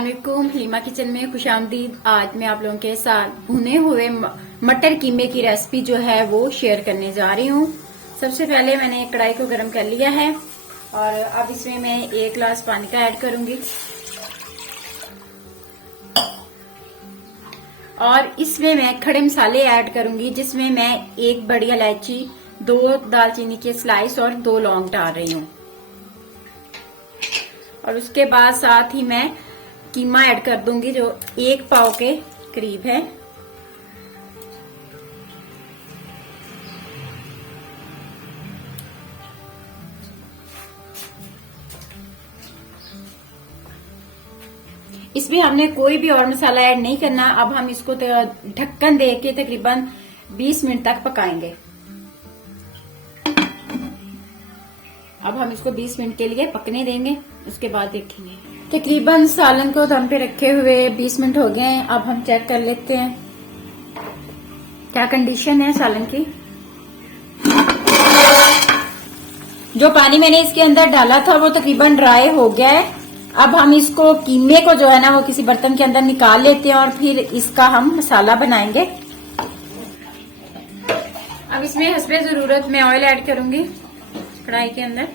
अस्सलाम वालेकुम, हलीमा किचन में खुशामदीद। आज मैं आप लोगों के साथ भुने हुए मटर कीमे की रेसिपी जो है वो शेयर करने जा रही हूँ। सबसे पहले मैंने कढ़ाई को गर्म कर लिया है और अब इसमें मैं 1 गिलास पानी का ऐड करूंगी और इसमें मैं खड़े मसाले ऐड करूंगी, जिसमें मैं 1 बड़ी इलायची, 2 दालचीनी के स्लाइस और 2 लौंग डाल रही हूँ। और उसके बाद साथ ही मैं कीमा ऐड कर दूंगी जो 1 पाव के करीब है। इसमें हमने कोई भी और मसाला ऐड नहीं करना। अब हम इसको ढक्कन दे के तकरीबन 20 मिनट तक पकाएंगे। अब हम इसको 20 मिनट के लिए पकने देंगे, उसके बाद देखेंगे। तकरीबन सालन को दम पे रखे हुए 20 मिनट हो गए हैं। अब हम चेक कर लेते हैं क्या कंडीशन है सालन की। जो पानी मैंने इसके अंदर डाला था वो तकरीबन ड्राई हो गया है। अब हम इसको कीमे को जो है ना वो किसी बर्तन के अंदर निकाल लेते हैं और फिर इसका हम मसाला बनाएंगे। अब इसमें हस्बे जरूरत मैं ऑयल ऐड करूंगी कढ़ाई के अंदर।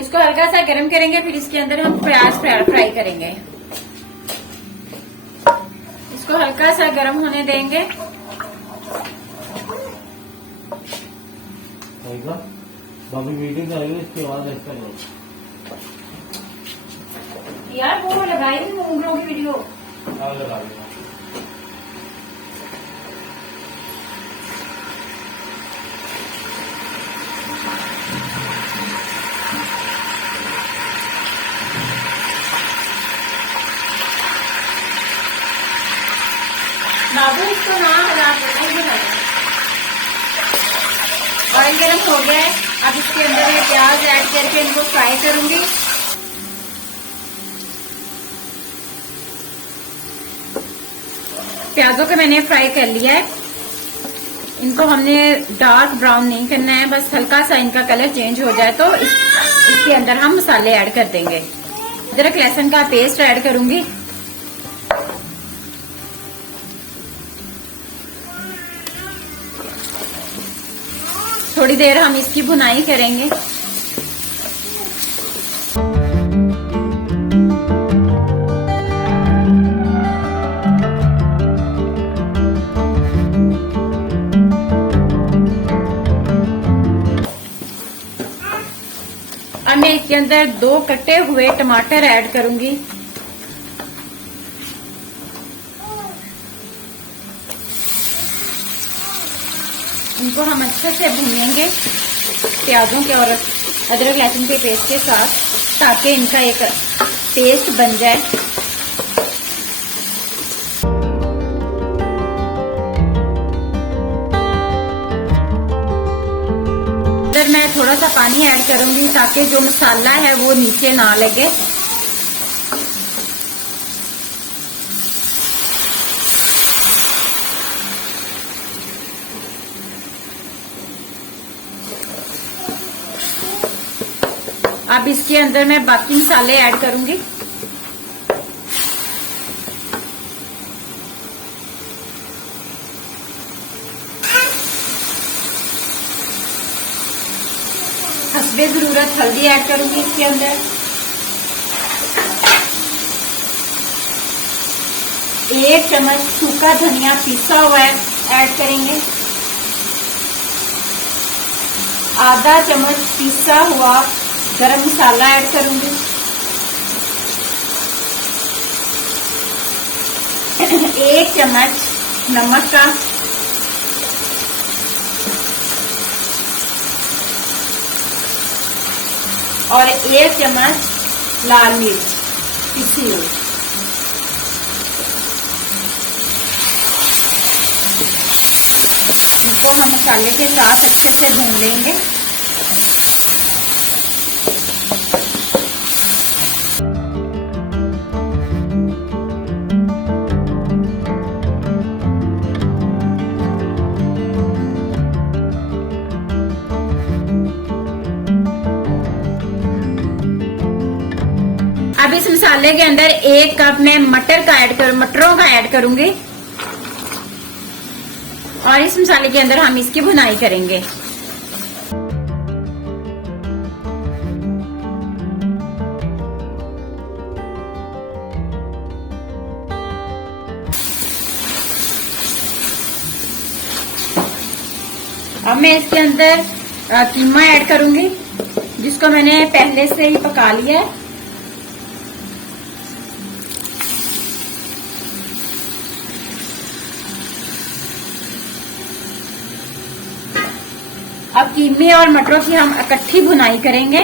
इसको हल्का सा गर्म करेंगे, फिर इसके अंदर हम प्याज फ्राई करेंगे। इसको हल्का सा गर्म होने देंगे। बाबी वीडियो आएगी, इसके बाद ऐसा यार वो लगाई मूंगरों की वीडियो लगा देगा। बाबू इसको ना हला ऑयल गर्म हो गया है। अब इसके अंदर मैं प्याज ऐड करके इनको फ्राई करूंगी। प्याजों को मैंने फ्राई कर लिया है। इनको हमने डार्क ब्राउन नहीं करना है, बस हल्का सा इनका कलर चेंज हो जाए तो इसके अंदर हम मसाले ऐड कर देंगे। अदरक लहसुन का पेस्ट ऐड करूंगी। थोड़ी देर हम इसकी भुनाई करेंगे। अब मैं इसके अंदर 2 कटे हुए टमाटर ऐड करूंगी। इनको हम अच्छे से भूनेंगे प्याजों के और अदरक लहसुन के पेस्ट के साथ, ताकि इनका एक पेस्ट बन जाए। इधर मैं थोड़ा सा पानी ऐड करूंगी ताकि जो मसाला है वो नीचे ना लगे। अब इसके अंदर मैं बाकी मसाले ऐड करूंगी। हस्बे जरूरत हल्दी ऐड करूंगी इसके अंदर। 1 चम्मच सूखा धनिया पीसा हुआ ऐड करेंगे। आधा चम्मच पीसा हुआ गरम मसाला ऐड करूंगी। 1 चम्मच नमक का, और 1 चम्मच लाल मिर्च पिसी हुई। इसको हम मसाले के साथ अच्छे से भून लेंगे। मसाले के अंदर 1 कप मैं मटरों का ऐड करूंगी और इस मसाले के अंदर हम इसकी भुनाई करेंगे। अब मैं इसके अंदर कीमा ऐड करूंगी जिसको मैंने पहले से ही पका लिया है। अब कीमे और मटरों की हम इकट्ठी भुनाई करेंगे।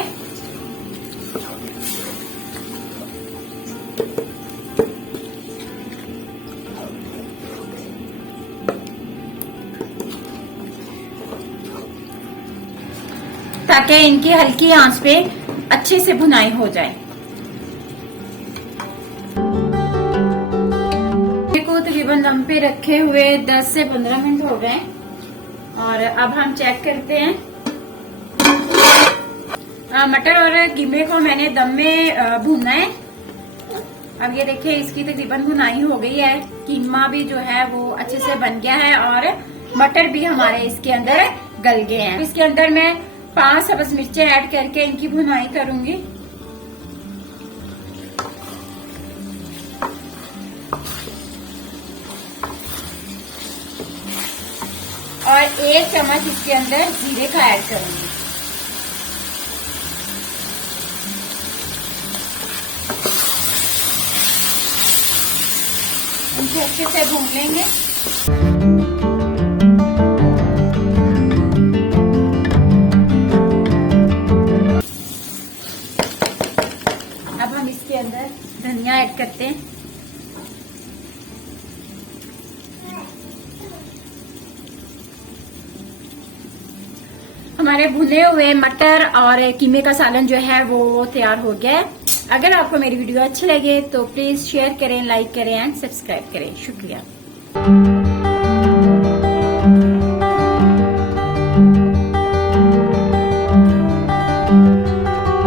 ताकि इनकी हल्की आंच पे अच्छे से भुनाई हो जाए। को तकरीबन दम पे रखे हुए 10 से 15 मिनट हो गए और अब हम चेक करते हैं। मटर और कीमे को मैंने दम में भूनना है। अब ये देखिए इसकी तकरीबन भुनाई हो गई है। कीमा भी जो है वो अच्छे से बन गया है और मटर भी हमारे इसके अंदर गल गए हैं। इसके अंदर मैं 5 सब्ज मिर्चें ऐड करके इनकी भुनाई करूंगी। और 1 चम्मच इसके अंदर जीरे का ऐड करूंगी। इनको अच्छे से भून लेंगे। अब हम इसके अंदर धनिया ऐड करते हैं। हमारे भुने हुए मटर और कीमे का सालन जो है वो तैयार हो गया है। अगर आपको मेरी वीडियो अच्छी लगे तो प्लीज शेयर करें, लाइक करें एंड सब्सक्राइब करें। शुक्रिया।